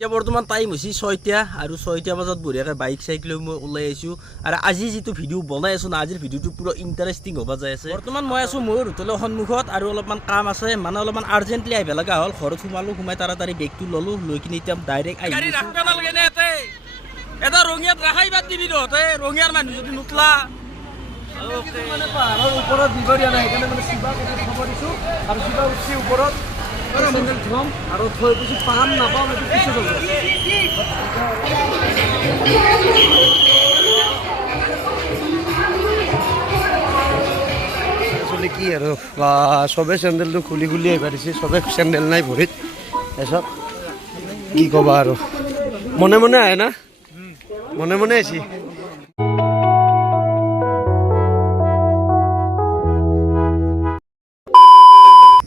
এতিয়া বৰ্তমান টাইম হৈছে 6টা আৰু 6টা বজাত বঢ়িয়াকৈ বাইক চাইক লৈ মই ওলাই আহিছোঁ আৰু আজি যিটো ভিডিঅ' বনাই আছোঁ না আজিৰ ভিডিঅ'টো পুৰা ইণ্টাৰেষ্টিং হ'ব যাই আছে। বৰ্তমান মই আছোঁ মোৰ হোটেলৰ সন্মুখত আৰু অলপমান কাম আছে মানে অলপমান আৰ্জেণ্টলি আহিব লগা হ'ল। ঘৰত সোমাই তাড়াতাড়ি বেগটো ল'লোঁ লৈ কিনে এতিয়া ডাইৰেক্ট আহি এটা ৰঙিয়াত ৰাখাই বাদ দিবি তহঁতে ৰঙিয়াৰ মানুহ যদি নুতলা মানে পাহাৰৰ ওপৰত দিব দিয়া নাই সেইকাৰণে মানে চিবা খবৰ দিছোঁ আৰু চিবা উঠি ওপৰত চেণ্ডেল থ'ম আৰু থৈ পিছত পাম নাপাম এইটো পিছত হ'ব। আসলে কি আৰু চবে চেণ্ডেলটো খুলি খুলি আহিব দিছে, চবে চেণ্ডেল নাই ভৰিত। তাৰপিছত কি ক'বা আৰু মনে মনে আহে না, মনে মনে আহিছে।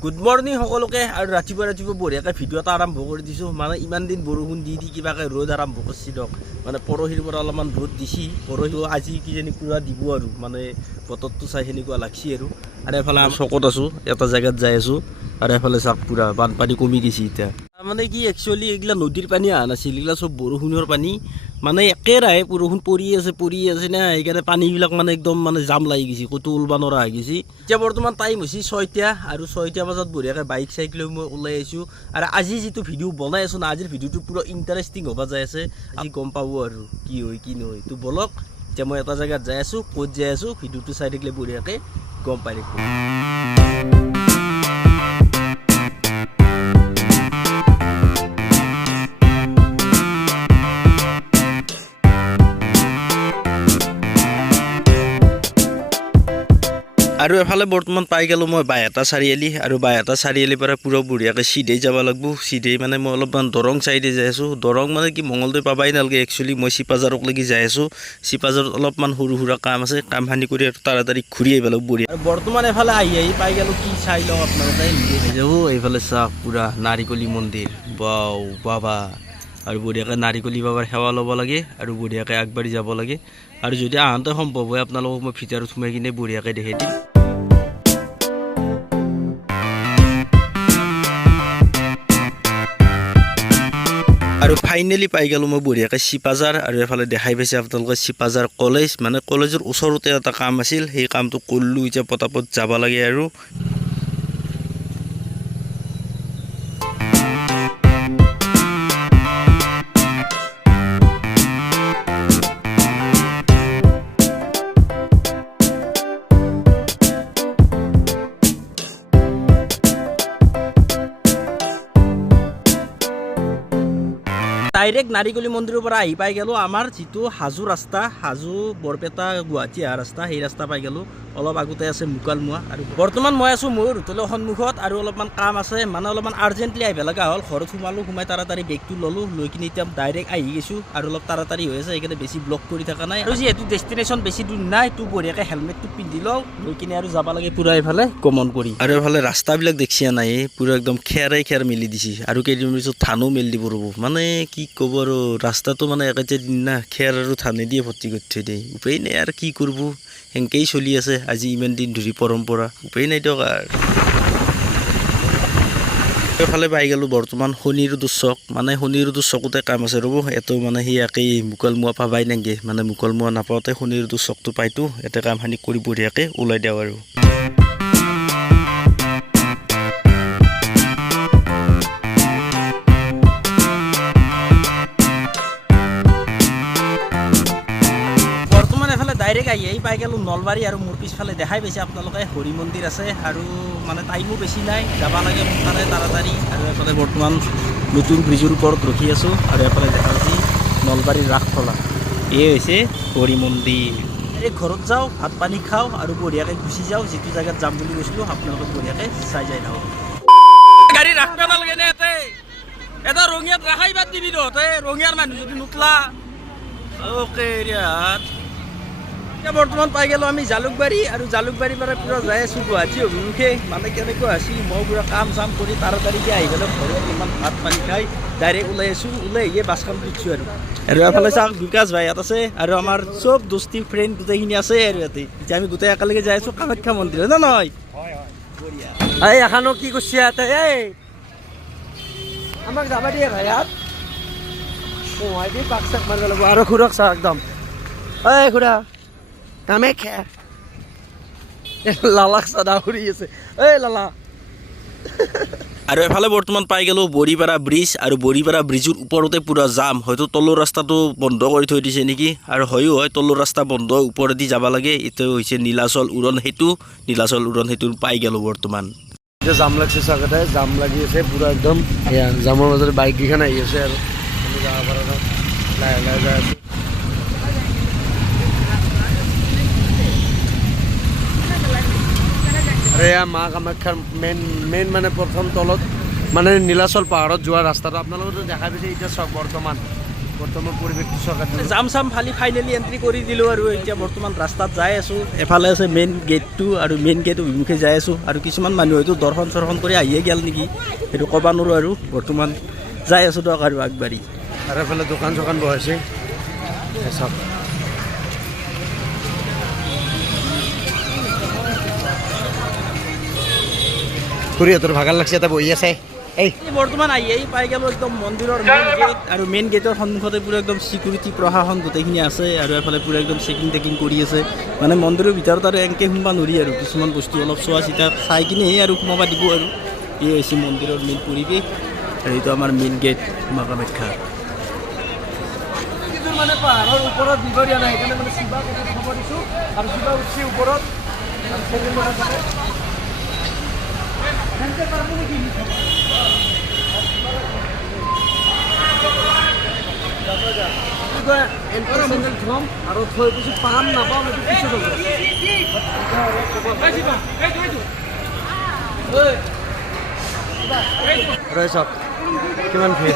গুড মৰ্ণিং সকলোকে আৰু ৰাতিপুৱা বঢ়িয়াকৈ ভিডিঅ' এটা আৰম্ভ কৰি দিছোঁ। মানে ইমান দিন বৰষুণ দি কিবাকৈ ৰ'দ আৰম্ভ কৰিছে দিয়ক। মানে পৰহিৰ পৰা অলপমান ৰ'দ দিছি, পৰহিও আজি কিজানি পূৰা দিব আৰু মানে বতৰটো চাই সেনেকুৱা লাগছি আৰু এফালে আমি চকত আছোঁ, এটা জেগাত যাই আছোঁ আৰু এফালে চাওক পূৰা বানপানী কমি গৈছে এতিয়া। মানে কি একচুৱেলি এইগিলা নদীৰ পানী অহা নাছিল, এইগিলা চব বৰষুণৰ পানী মানে একেৰাহে বৰষুণ পৰি আছে না সেইকাৰণে পানীবিলাক মানে একদম মানে জাম লাগি গৈছে, ক'তো ওলবা নোৱাৰা হৈ গৈছে। এতিয়া বৰ্তমান টাইম হৈছে 6টা আৰু 6টা বজাত বঢ়িয়াকৈ বাইক চাইক লৈ মই ওলাই আহিছোঁ আৰু আজি যিটো ভিডিঅ' বনাই আছোঁ না আজিৰ ভিডিঅ'টো পুৰা ইণ্টাৰেষ্টিং হ'ব যাই আছে। আজি গম পাব আৰু কি হয় কি নহয়। তো বলক এতিয়া মই এটা জেগাত যাই আছোঁ, ক'ত যাই আছোঁ ভিডিঅ'টো চাই থাকিলে বঢ়িয়াকৈ গম পাই থাকিব। আৰু এফালে বৰ্তমান পাই গ'লোঁ মই বাইহাটা চাৰিআলি আৰু বাইহাটা চাৰিআলিৰ পৰা পূৰা বঢ়িয়াকৈ চিধেই যাব লাগিব। চিধেই মানে মই অলপমান দৰং চাইডে যাই আছোঁ। দৰং মানে কি মঙলদৈ পাবাই নালাগে, একচুৱেলি মই চিপাঝাৰকলৈকে যাই আছোঁ। চিপাঝাৰত অলপমান সৰু সুৰা কাম আছে, কামখিনি কৰি আৰু তাড়াতাড়ি ঘূৰি আহিব লাগিব বঢ়িয়া। আৰু বৰ্তমান এফালে আহি পাই গ'লোঁ, কি চাই লওঁ আপোনালোকে নিজে হৈ যাব। এইফালে চাওক পূৰা নাৰিকলি মন্দিৰ, বাও বাবা আৰু বঢ়িয়াকৈ নাৰিকলি বাবাৰ সেৱা ল'ব লাগে আৰু বঢ়িয়াকৈ আগবাঢ়ি যাব লাগে। আৰু যদি আহোঁতে সম্ভৱ হয় আপোনালোকক মই ভিতৰত সোমাই কিনে বঢ়িয়াকৈ দেখাই দিম। আৰু ফাইনেলি পাই গ'লোঁ মই বঢ়িয়াকৈ চিপাঝাৰ আৰু এফালে দেখাই পাইছে আপোনালোকে চিপাঝাৰ কলেজ, মানে কলেজৰ ওচৰতে এটা কাম আছিল, সেই কামটো কৰিলোঁ। এতিয়া পটাপট যাব লাগে আৰু ডাইৰেক্ট নাৰিকলি মন্দিৰৰ পৰা আহি পাই গ'লোঁ আমাৰ যিটো হাজো ৰাস্তা, হাজো বৰপেটা গুৱাহাটী অহা ৰাস্তা, সেই ৰাস্তা পাই গ'লোঁ। অলপ আগতে আছে মুকালমুৱা আৰু বৰ্তমান মই আছোঁ মোৰ হোটেলৰ সন্মুখত আৰু অলপমান কাম আছে, মানে অলপমান আৰ্জেণ্টলি আহিব লগা হ'ল। ঘৰত সোমাই তাড়াতাড়ি বেগটো ল'লোঁ, লৈ কিনে এতিয়া ডাইৰেক্ট আহি গৈছোঁ আৰু অলপ তাড়াতাড়ি হৈ আছে, সেইকাৰণে বেছি ব্লক কৰি থকা নাই। আৰু যিহেতু ডেষ্টিনেশ্যন বেছি দূৰ নাই, তো বঢ়িয়াকৈ হেলমেটটো পিন্ধি লওঁ, লৈ কিনে আৰু যাব লাগে পূৰা এইফালে গমন কৰি। আৰু এইফালে ৰাস্তাবিলাক দেখিছা নাই, পূৰা একদম খেৰ মেলি দিছে আৰু কেইদিনমান পিছত ধানো মেলি দিব ৰ'ব। মানে কি ক'ব আৰু ৰাস্তাটো মানে একেটা দিন না খেৰ আৰু ধানে দিয়ে ভৰ্তি কৰি থৈ দিয়ে। উপায় নাই আৰু কি কৰিব, সেনেকেই চলি আছে আজি ইমান দিন ধৰি পৰম্পৰা, উপায় নাই দিয়ক। আৰু এইফালে পাই গ'লোঁ বৰ্তমান শনিৰুদ্ধ চক, মানে শনিৰুদ্ধ চকতে কাম আছে ৰ'ব। এইটো মানে সি একেই মুকালমুৱা পাবাই নাগে, মানে মুকালমুৱা নাপাওঁতে শনিৰুদ্ধ চকটো পাইতো, ইয়াতে কামখিনি কৰি বঢ়িয়াকৈ ওলাই দিওঁ আৰু ডাইৰেক্ট আহি পাই গ'লোঁ নলবাৰী। আৰু মোৰ পিছফালে দেখাই পাইছে আপোনালোকে হৰি মন্দিৰ আছে আৰু মানে টাইমো বেছি নাই, যাব লাগে সোনকালে তাড়াতাড়ি। আৰু এফালে বৰ্তমান নতুন ব্ৰিজৰ ওপৰত ৰখি আছোঁ আৰু এফালে দেখা পাইছে নলবাৰীৰ ৰাসখোলা, এই হৈছে হৰি মন্দিৰ। এই ঘৰত যাওঁ, ভাত পানী খাওঁ আৰু বঢ়িয়াকৈ গুচি যাওঁ, যিটো জেগাত যাম বুলি কৈছিলোঁ আপোনালোকে বঢ়িয়াকৈ চাই যাই থাকক। গাড়ী ৰাখবা নালাগে নে ইয়াতে, এটা ৰঙিয়াত ৰাখাই বাদ দিবি তহঁতে ৰঙিয়াৰ মানুহ যদি নুতলা। অ'কে ৰিয়াত এতিয়া বৰ্তমান পাই গ'লোঁ আমি জালুকবাৰী আৰু জালুকবাৰীৰ পৰা পূৰা যাই আছোঁ গুৱাহাটী অভিমুখে। মানে কেনেকুৱা আছিল, মই পূৰা কাম চাম কৰি তাড়াতাড়িকৈ আহি পেলাই ঘৰত ইমান ভাত পানী খাই ডাইৰেক্ট ওলাই আছোঁ। ওলাই আহিয়ে বাছখন উঠিছোঁ আৰু এফালে চাওক বিকাশ ভাই ইয়াত আছে আৰু আমাৰ চব দোস্তি ফ্ৰেণ্ড গোটেইখিনি আছে আৰু ইয়াতে। এতিয়া আমি গোটেই একেলগে যাই আছোঁ কামাখ্যা মন্দিৰ, হয় নে নহয়? এই এখানো কি কৰিছে ইয়াতে, এই আমাক যাবা দিয়ে ভাই ইয়াত সোমাই দি পাক চাক মাৰিব লাগিব আৰু খুৰক চাহ একদম ঐ খুৰা কামাখ্যা লালাক চাদা ফুৰি আছে ঐ লালা আৰু এফালে বৰ্তমান পাই গ'লোঁ বৰিপাৰা ব্ৰিজ আৰু বৰিপাৰা ব্ৰিজৰ ওপৰতে পূৰা জাম হয়তো তলৰ ৰাস্তাটো বন্ধ কৰি থৈ দিছে নেকি আৰু হয়ো হয় তলৰ ৰাস্তা বন্ধ ওপৰেদি যাব লাগে এইটো হৈছে নীলাচল উৰণ সেতু নীলাচল উৰণ সেতু পাই গ'লোঁ বৰ্তমান এতিয়া জাম লাগছে চাগতে জাম লাগি আছে পূৰা একদম এয়া জামৰ মাজতে বাইককেইখন আহি আছে আৰু আমি যাব পৰা নাই লাহে লাহে যাই আছোঁ আৰু এয়া মা কামাখ্যাৰ মেইন মানে প্ৰথম তলত মানে নীলাচল পাহাৰত যোৱা ৰাস্তাটো আপোনালোকেতো দেখা পাইছে এতিয়া চাওক বৰ্তমান পৰিৱেশটো চাওক জাম চাম ফালি ফাইনেলি এণ্ট্ৰি কৰি দিলোঁ আৰু এতিয়া বৰ্তমান ৰাস্তাত যাই আছোঁ এফালে আছে মেইন গেটটো আৰু মেইন গেট অভিমুখে যাই আছোঁ আৰু কিছুমান মানুহ হয়তো দৰ্শন চৰ্শন কৰি আহিয়ে গ'ল নেকি সেইটো ক'ব নোৱাৰোঁ আৰু বৰ্তমান যাই আছোঁ দিয়ক আৰু আগবাঢ়ি আৰু এফালে দোকান চোকান বহাইছে চাওক খুৰীহঁতৰ ভাগাৰ লাগছে এটা বহি আছে এই বৰ্তমান আহি পাই গ'লোঁ একদম মন্দিৰৰ মেইন গেট আৰু মেইন গেটৰ সন্মুখতে পূৰা একদম চিকিউৰিটি প্ৰশাসন গোটেইখিনি আছে আৰু এফালে পূৰা একদম চেকিং কৰি আছে মানে মন্দিৰৰ ভিতৰত আৰু এনেকৈ সোমাব নোৱাৰি আৰু কিছুমান বস্তু অলপ চোৱা চিতা চাই কিনেহে আৰু সোমাব দিব আৰু এই হৈছে মন্দিৰৰ মেইন পৰিৱেশ আৰু এইটো আমাৰ মেইন গেট মা কামাখ্যা মানে পাহাৰৰ ওপৰত দিব দিয়া নাই সেইকাৰণে মানে শিৱা খবৰ দিছোঁ আৰু শিৱা উঠি ওপৰত থম আৰু থৈ পিছত পাম নাপাম এইটো পিছত হ'ব চাওক কিমান ভিৰ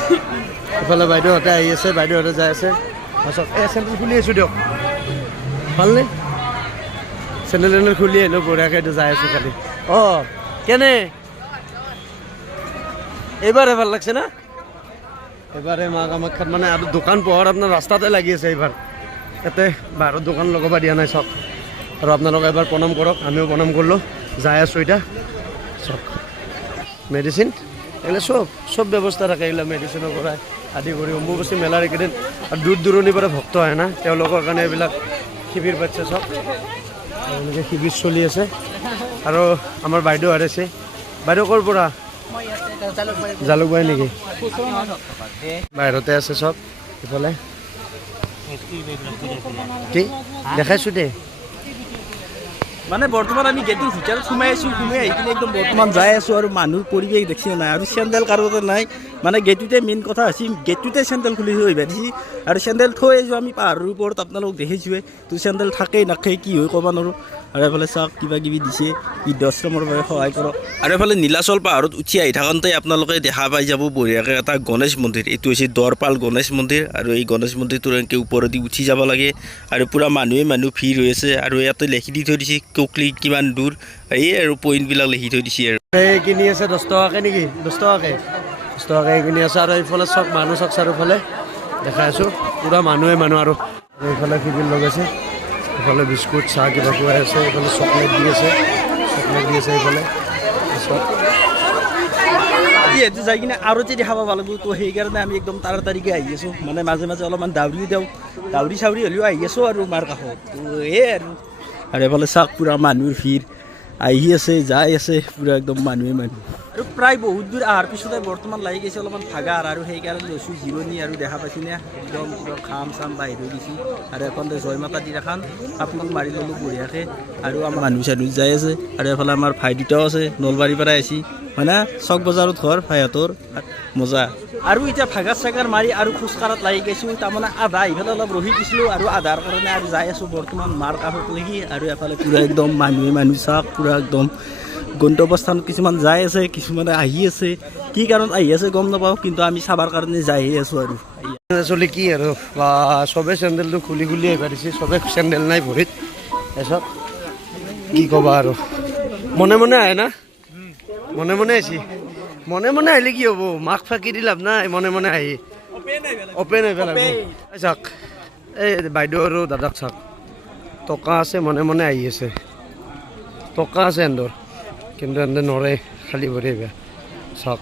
ইফালে বাইদেউহঁতে আহি আছে বাইদেউহঁতে যাই আছে চাওক এই চেণ্ডেল খুলি আছোঁ দিয়ক ভালনে চেণ্ডেল টেণ্ডেল খুলি আহিলোঁ বঢ়িয়াকৈ এইটো যাই আছোঁ খালি অঁ কেনে এইবাৰে ভাল লাগছে না এবাৰে মা কামাখ্যাত মানে আৰু দোকান পোহাৰ আপোনাৰ ৰাস্তাতে লাগি আছে এইবাৰ ইয়াতে বাহিৰত দোকান লগাব দিয়া নাই চাওক আৰু আপোনালোকে এবাৰ প্ৰণাম কৰক আমিও প্ৰণাম কৰিলোঁ যাই আছোঁ এতিয়া চাওক মেডিচিন এইবিলাক চব ব্যৱস্থা থাকে এইবিলাক মেডিচিনৰ পৰা আদি কৰি অম্বুবাচী মেলাৰ এইকেইদিন আৰু দূৰ দূৰণিৰ পৰা ভক্ত আহে না তেওঁলোকৰ কাৰণে এইবিলাক শিবিৰ পাতিছে চব এনেকৈ শিবিৰ চলি আছে আৰু আমাৰ বাইদেউ আহিছে বাইদেউ ক'ৰ পৰা জালুকবাৰী নেকি বাহিৰতে আছে চব ইফালে কি দেখাইছোঁ দে মানে বৰ্তমান আমি গেটৰ ভিতৰত সোমাই আহি কিনে একদম বৰ্তমান যাই আছোঁ আৰু মানুহ পৰিৱেশ দেখি নাই আৰু চেণ্ডেল কাৰোতে নাই মানে গেটটোতে মেইন কথা হৈছে গেটটোতে চেণ্ডেল খুলি থৈ পাৰিছে আৰু চেণ্ডেল থৈ আহিছোঁ আমি পাহাৰৰ ওপৰত আপোনালোক দেখিছোঁৱে তো চেণ্ডেল থাকেই নাখায় কি হয় ক'ব নোৱাৰোঁ আৰু এফালে চাওক কিবা কিবি দিছে বৃদ্ধাশ্ৰমৰ বাবে সহায় কৰক আৰু এফালে নীলাচল পাহাৰত উঠি আহি থাকোঁতে আপোনালোকে দেখা পাই যাব বঢ়িয়াকৈ এটা গণেশ মন্দিৰ এইটো হৈছে দৰপাল গণেশ মন্দিৰ আৰু এই গণেশ মন্দিৰটোৰ এনেকৈ ওপৰেদি উঠি যাব লাগে আৰু পূৰা মানুহ ভিৰ হৈ আছে আৰু ইয়াতে লিখি দি থৈ দিছে ককলি কিমান দূৰ এই আৰু পইণ্টবিলাক লিখি থৈ দিছে আৰু এই কিনি আছে 10 টকাকৈ নেকি 10 টকাকৈ কিনি আছে আৰু এইফালে চব মানুহ চক চাৰিওফালে দেখাই আছোঁ পূৰা মানুহ আৰু এইফালে শিবিৰ লগাইছে এইফালে বিস্কুট চাহ কিবা খুৱাই আছে এইফালে চকলেট দি আছে এইফালে যিহেতু যাই কিনে আৰু যদি দেখাব পালোঁ তো সেইকাৰণে আমি একদম তাড়াতাড়িকৈ আহি আছোঁ মানে মাজে মাজে অলপমান দাউৰিও দিওঁ দাউৰি চাউৰি হ'লেও আহি আছোঁ আৰু মাৰ কাষত তো এই আৰু এফালে চাওক পূৰা মানুহৰ ভিৰ আহি আছে যাই আছে পূৰা একদম মানুহ আৰু প্ৰায় বহুত দূৰ অহাৰ পিছতে বৰ্তমান লাগি গৈছে অলপমান ভাগাৰ আৰু সেইকাৰণে লৈছোঁ জিৰণি আৰু দেখা পাইছেনে একদম পূৰা খাম চাম বাহিৰ হৈ গৈছে আৰু এখনতে জয় মাতা দি এখন আপোনাক মাৰি ল'লোঁ বঢ়িয়াকৈ আৰু আমাৰ মানুহ চানুহ যাই আছে আৰু এফালে আমাৰ ভাই দুটাও আছে নলবাৰীৰ পৰা আহিছে হয় না চক বজাৰত ঘৰ ভাইহঁতৰ মজা আৰু এতিয়া ভাগাৰ চাগাৰ মাৰি আৰু খোজকাঢ়াত লাগি গৈছোঁ তাৰমানে আধা এইফালে অলপ ৰহি দিছিলোঁ আৰু আধাৰ কাৰণে আৰু যাই আছোঁ বৰ্তমান মাৰ কাষত লাগি আৰু এফালে পূৰা একদম মানুহ চাওক পূৰা একদম গন্তব্যস্থানত কিছুমান যাই আছে কিছুমানে আহি আছে কি কাৰণত আহি আছে গম নাপাওঁ কিন্তু আমি চাবৰ কাৰণে যাই আছোঁ আৰু আচলতে কি আৰু চবে চেণ্ডেলটো খুলি আহিব দিছে চবে চেণ্ডেল নাই ভৰিত তাৰপিছত কি ক'বা আৰু মনে আহে না মনে আহিছে মনে আহিলে কি হ'ব মাক ফাঁকি দি লাভ নাই মনে আহি অপেন আহিব লাগিব চাওক এই বাইদেউ আৰু দাদাক চাওক টকা আছে মনে আহি আছে টকা আছে এন্দৰ কিন্তু এন্দে নৰে খালী ভৰি আহিবা চাওক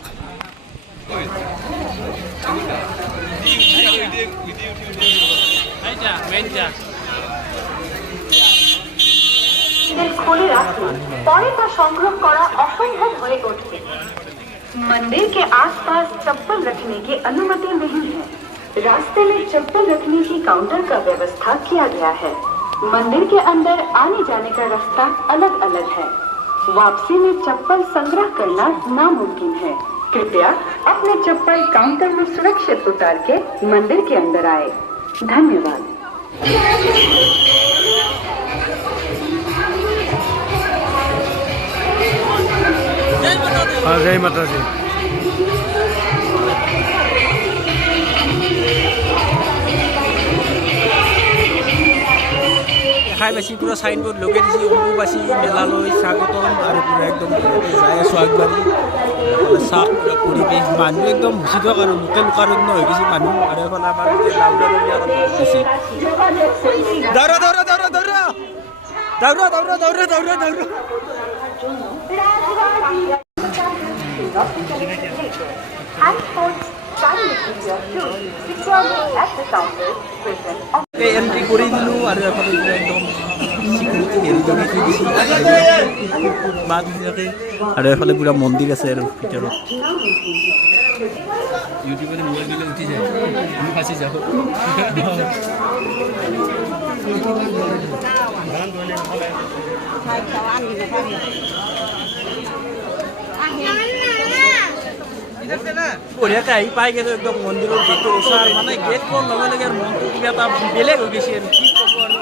खोले रखने पौड़े का संग्रह करा असंभव हो उठते। मंदिर के आसपास चप्पल रखने की अनुमति नहीं है। रास्ते में चप्पल रखने की काउंटर का व्यवस्था किया गया है। मंदिर के अंदर आने जाने का रास्ता अलग अलग है। वापसी में चप्पल संग्रह करना नामुमकिन है। कृपया अपने चप्पल काउंटर में सुरक्षित उतार के मंदिर के अंदर आए। धन्यवाद। हाँ जय माता जी। দেখাই পাইছি পুরো সাইনবোর্ড লগাই দিছে অম্বুবাচী মেলালৈ স্বাগতম আৰু পুৰা একদম যাই আছোঁ আগবাঢ়ি চাহ পুৰা পৰিৱেশ মানুহ একদম হুচি দিয়ক আৰু লোকেল লোকাৰণ্য হৈ গৈছে মানুহ আৰু এফালে আমাৰ বেছি দৌৰা দৌৰা দৌৰা দৌৰা দৌৰা দৌৰা দৌৰা দৌৰা দৌৰা এন্ট্ৰি কৰে দিলো আৰু এফালে একদম সিকিউৰিটি হেৰি লগাই দিছে মাত ধুনীয়াকৈ আৰু এফালে পুৰা মন্দিৰ আছে আৰু ভিতৰত ইউটিউবত মোবাইল দিলে উঠি যায় আমি ফাঁচি যাওঁ বঢ়িয়াকৈ আহি পাই গেলোঁ একদম মন্দিৰৰ গেটৰ ওচৰ মানে গেট পোৱাৰ লগে লগে আৰু মনটো কিবা এটা বেলেগ হৈ গৈছে আৰু কি ক'ব আৰু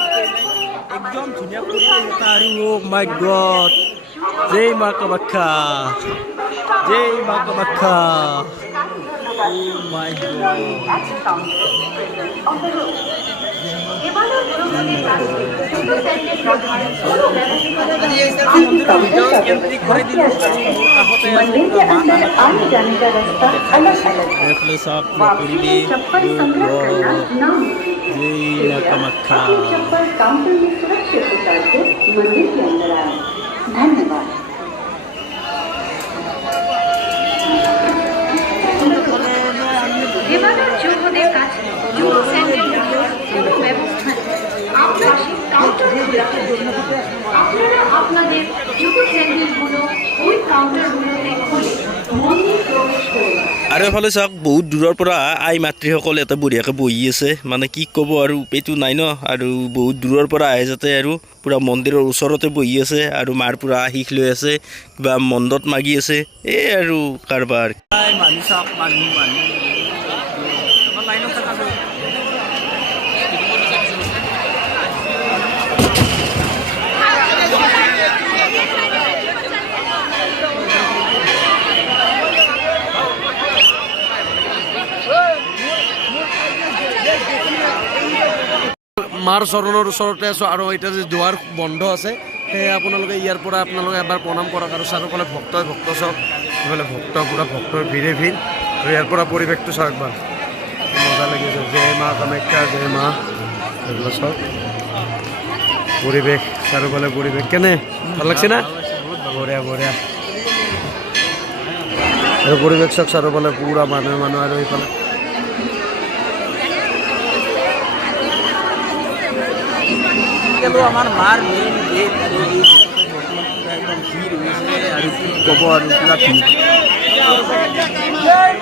একদম ধুনীয়া পৰিৱেশ এটা আৰু মাই গড জয় মা কামাখ্যা জয় মা কামাখ্যা মাই एंट्री করে দিল কাহতে मंदिर के अंदर आने जाने का रास्ता अलग अलग है। দেখলে সব वापसी में चप्पल संग्रह करना नामुमकिन है। जय कामाख्या अपनी चप्पल काउंटर में सुरक्षित उतार के मंदिर के अंदर आए। धन्यवाद। এবারের যুবদের কাছে যুব স্যান্ডেল রাখার কোনো ব্যবস্থা নেই। আপনার সেই কাউন্টার আপনারা আপনাদের যুব স্যান্ডেলগুলো ওই কাউন্টারগুলোতে খুলে মন্দির প্রবেশ করুন। আৰু এফালে চাওক বহুত দূৰৰ পৰা আই মাতৃসকলে এটা বঢ়িয়াকৈ বহি আছে মানে কি ক'ব আৰু উপায়টো নাই ন আৰু বহুত দূৰৰ পৰা আহে যাতে আৰু পূৰা মন্দিৰৰ ওচৰতে বহি আছে আৰু মাৰ পূৰা আশীষ লৈ আছে কিবা মণ্ডত মাগি আছে এই আৰু কাৰবাৰ মানুহ চাওক মানুহ মানুহ লাইনত থকা মাৰ চৰণৰ ওচৰতে আছোঁ আৰু এতিয়া যে দুৱাৰ বন্ধ আছে সেয়ে আপোনালোকে ইয়াৰ পৰা আপোনালোকে এবাৰ প্ৰণাম কৰক আৰু চাৰিওফালে ভক্তই ভক্ত চাওক এইফালে ভক্ত পূৰা ভক্তৰ ভিৰে ভিৰ আৰু ইয়াৰ পৰা পৰিৱেশটো চাওক একবাৰ মজা লাগিছে জয় মা কামাখ্যা জয় মা এইবিলাক চাওক পৰিৱেশ চাৰিওফালে পৰিৱেশ কেনে ভাল লাগছে না বঢ়িয়া বঢ়িয়া আৰু পৰিৱেশ চাওক চাৰিওফালে পূৰা মানুহ মানুহ আৰু এইফালে গেলো আমাৰ মাৰ মেইন গেট আৰু এই বৰ্তমান একদম ভিৰ হৈছে আৰু কি ক'ব আৰু পুৰা ভিৰ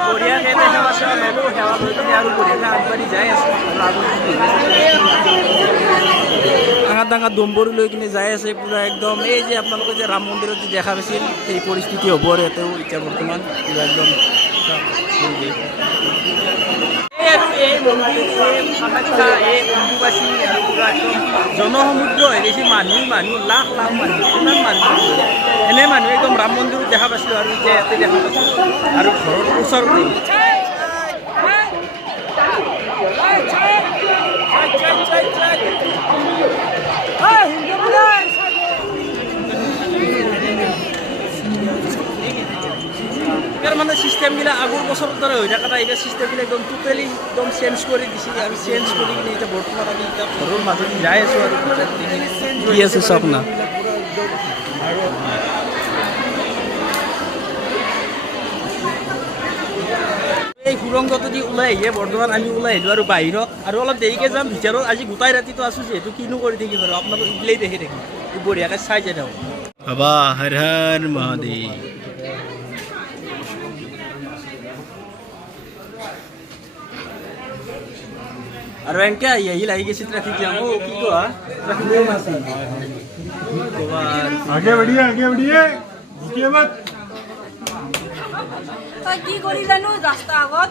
বঢ়িয়াকৈ সেৱা চেৱা ল'লোঁ সেৱা লৈ পিনে আৰু বঢ়িয়াকৈ আগবাঢ়ি যাই আছোঁ আৰু ডাঙৰ ডাঙৰ দম্বৰু লৈ কিনে যাই আছে পুৰা একদম এই যে আপোনালোকে যে ৰাম মন্দিৰত যে দেখা পাইছিল সেই পৰিস্থিতি হ'ব আৰু ইয়াতেও এতিয়া বৰ্তমান পুৰা একদম আৰু এই মন্দিৰ এই কামাখ্যা এই অম্বুবাচী আৰু পুৰা একদম জনসমুদ্ৰ হৈ গৈছে মানুহ মানুহ লাখ লাখ মানুহ কিমান মানুহ এনে মানুহ একদম ৰাম মন্দিৰত দেখা পাইছিলোঁ আৰু এতিয়া ইয়াতে দেখা পাইছোঁ আৰু ঘৰৰ ওচৰতে মানে চিষ্টেমবিলাক আগৰ বছৰৰ দৰে হৈ থকা নাই এতিয়া চিষ্টেমবিলাক একদম টোটেলি একদম চেঞ্জ কৰি দিছে আৰু চেঞ্জ কৰি কিনে এতিয়া বৰ্তমান আমি এতিয়া ঘৰৰ মাজেদি যাই আছোঁ আৰু কি আছে চাওক না এই সুৰংগটো দি ওলাই আহিয়ে বৰ্তমান আমি ওলাই আহিলোঁ আৰু বাহিৰত আৰু অলপ দেৰিকৈ যাম ভিতৰত। আজি গোটাই ৰাতিটো আছোঁ যিহেতু কিনো কৰি থাকিম আৰু আপোনালোক এইগিলাই দেখি থাকিম বঢ়িয়াকৈ চাই যাই থাকোঁ। বাবা হৰ হৰ মহাদেৱ। আৰু এনেকৈ আহি লাগি গৈছে ট্ৰেফিক জাম। কি কোৱা ট্ৰেফিক জাম আছে आगे बढ़िए रुकिए मत। কি কৰি জানো ৰাস্তা আগত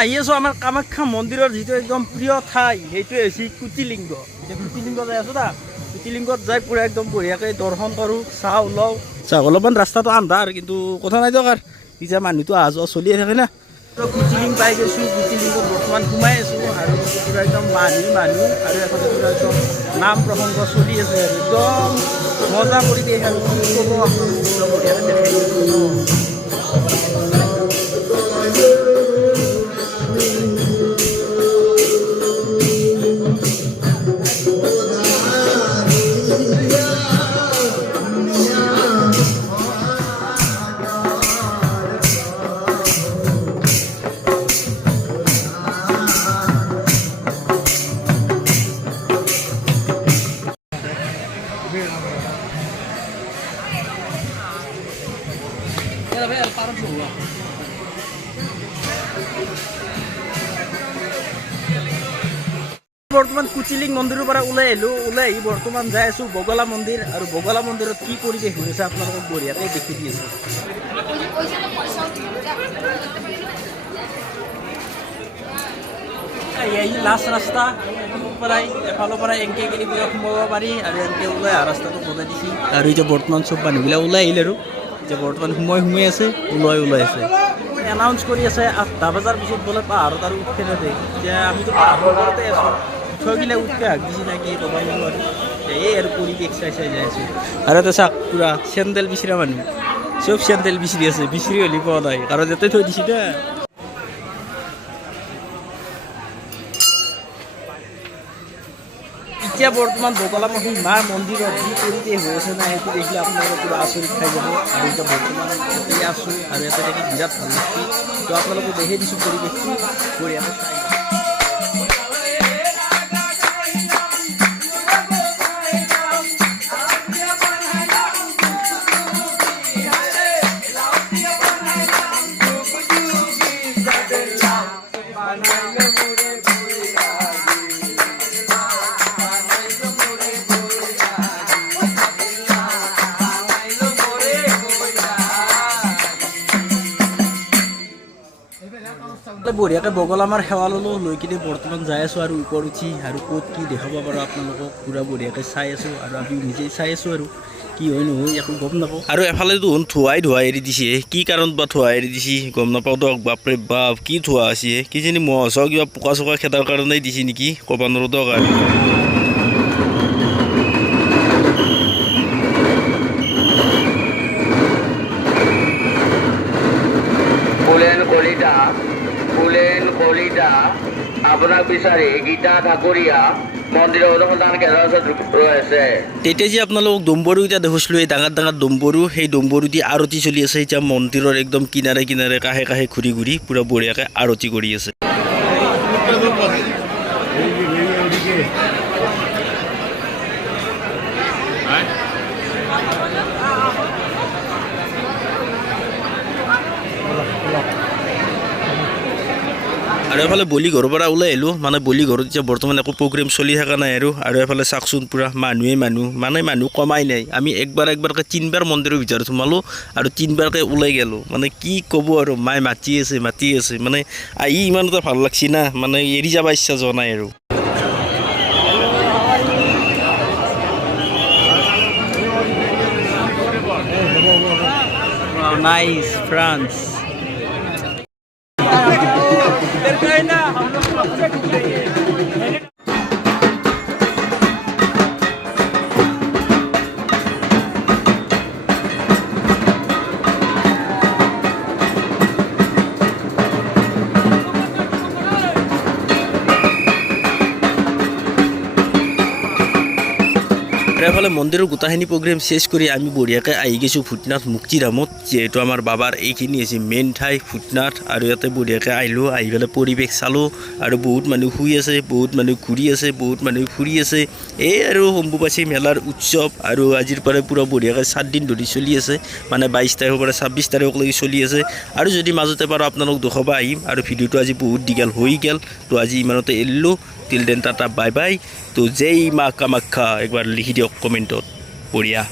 আহি আছোঁ আমাৰ কামাখ্যা মন্দিৰৰ যিটো একদম প্ৰিয় ঠাই সেইটোৱে হৈছে কুটিলিংগ। এতিয়া কুটিলিংগ যাই আছোঁ দা। কুটিলিংগত যাই পূৰা একদম বঢ়িয়াকৈ দৰ্শন কৰোঁ, চাহ ওলাওঁ। চাহ অলপমান ৰাস্তাটো আন্ধাৰ কিন্তু কথা নাই দিয়ক। আৰু এতিয়া মানুহটো অহা যোৱা চলিয়ে থাকে না। কুটিলিং পাই গৈছোঁ। কুটিলিংগত বৰ্তমান সোমাই আছোঁ আৰু পূৰা একদম মানুহ আৰু এফালে পূৰা একদম নাম প্ৰসংগ চলি আছে আৰু একদম মজা পৰিৱেশ আৰু কি ক'ব আপোনালোক বঢ়িয়াকৈ দেখাই দিছোঁ। বৰ্তমান কুচিলিং মন্দিৰৰ পৰা ওলাই আহিলোঁ। ওলাই আহি বৰ্তমান যাই আছোঁ বগলা মন্দিৰ আৰু বগলা মন্দিৰত কি পৰিৱেশ হৈ আছে আপোনালোকক বঢ়িয়াকৈ দেখি দি আছোঁ। এই লাষ্ট ৰাস্তা পৰাই এফালৰ পৰা এনেকৈ গেলি পূৰা সোমাব পাৰি আৰু এনেকৈ ওলাই অহা ৰাস্তাটো বজাই দিছে। আৰু এতিয়া বৰ্তমান চব মানুহবিলাক ওলাই আহিল আৰু এতিয়া বৰ্তমান সোমাই আছে ওলাই আছে। এনাউন্স কৰি আছে 8টা বজাৰ পিছত বোলে পাহাৰত আৰু উঠে নাযায়। এতিয়া আমিতো পাহাৰৰ ওপৰতে আছোঁ। উঠগিলা উঠকে হাক দিছি নাকি ক'ব নোৱাৰোঁ আৰু এই আৰু পৰিৱেশ চাই যাই আছোঁ। আৰু এটা চাওক পূৰা চেণ্ডেল বিচৰা মানুহ চব চেণ্ডেল বিচৰি আছে। বিচৰি হ'লে পোৱা নাই কাৰণ ইয়াতে থৈ দিছি না। এতিয়া বৰ্তমান বগলামুখী মাৰ মন্দিৰত যি পৰিৱেশ হৈ আছে না সেইটো দেখিলে আপোনালোকে পূৰা আচৰিত খাই যাব। আৰু এতিয়া বৰ্তমান ইয়াতে আছোঁ আৰু ইয়াতে দেখি বিৰাট ভাল লাগিছে। তো আপোনালোকে দেখি দিছোঁ পৰিৱেশটো বঢ়িয়াকৈ চাই। বঢ়িয়াকৈ বগলামাৰ সেৱা ল'লোঁ। লৈ কিনে বৰ্তমান যাই আছোঁ আৰু ওপৰত উঠি আৰু ক'ত কি দেখাব পাৰোঁ আপোনালোকক পূৰা বঢ়িয়াকৈ চাই আছোঁ আৰু আমি নিজেই চাই আছোঁ আৰু কি হয় নহয় একো গম নাপাওঁ। আৰু এফালে দেখোন ধোঁৱাই এৰি দিছে। কি কাৰণ বা ধোঁৱা এৰি দিছে গম নাপাওঁ দিয়ক। বাপৰে বাপ কি ধোঁৱা আছে কিজানি মহ চহ কিবা পোকা চোকা খেদাৰ কাৰণেই দিছে নেকি ক'ব নোৱাৰোঁ দিয়ক। আৰু আপোনাক বিচাৰি গীতা ঠাকুৰীয়া মন্দিৰৰ অনুসন্ধান কেন্দ্ৰৰ ওচৰত ৰৈ আছে। তেতিয়া যে আপোনালোকক ডম্বৰু এতিয়া দেখিছিলোঁ এই ডাঙৰ ডম্বৰু সেই ডম্বৰু দি আৰতি চলি আছে এতিয়া মন্দিৰৰ একদম কিনাৰে কাষে ঘূৰি পূৰা বঢ়িয়াকৈ আৰতি কৰি আছে। আৰু এফালে বলি ঘৰৰ পৰা ওলাই আহিলোঁ। মানে বলি ঘৰত এতিয়া বৰ্তমান একো প্ৰগ্ৰেম চলি থকা নাই আৰু এফালে চাওকচোন পূৰা মানুহ কমাই নাই। আমি একবাৰকৈ 3বাৰ মন্দিৰৰ ভিতৰত সোমালোঁ আৰু 3বাৰকৈ ওলাই গ'লোঁ। মানে কি ক'ব আৰু মায়ে মাতি আছে মানে আহি ইমান এটা ভাল লাগছি না মানে এৰি যাব ইচ্ছা যোৱা নাই আৰু। Nice France. এফালে মন্দিৰৰ গোটাখিনি প্ৰগ্ৰেম শেষ কৰি আমি বঢ়িয়াকৈ আহি গৈছোঁ ভূটনাথ মুক্তিধামত যিহেতু আমাৰ বাবাৰ এইখিনি হৈছে মেইন ঠাই ভূটনাথ আৰু ইয়াতে বঢ়িয়াকৈ আহিলোঁ আহি পেলাই পৰিৱেশ চালোঁ আৰু বহুত মানুহ শুই আছে বহুত মানুহ ঘূৰি আছে বহুত মানুহ ফুৰি আছে এই আৰু অম্বুবাচী মেলাৰ উৎসৱ আৰু আজিৰ পৰা পূৰা বঢ়িয়াকৈ 7 দিন ধৰি চলি আছে মানে 22 তাৰিখৰ পৰা 26 তাৰিখলৈকে চলি আছে আৰু যদি মাজতে পাৰোঁ আপোনালোক দেখাব আহিম আৰু ভিডিঅ'টো আজি বহুত দীঘল হৈ গ'ল তো আজি ইমানতে এৰিলোঁ till then tata bye bye তো জয় মা কামাখ্যা একবাৰ লিখি দিয়ক কমেণ্টত বঢ়িয়া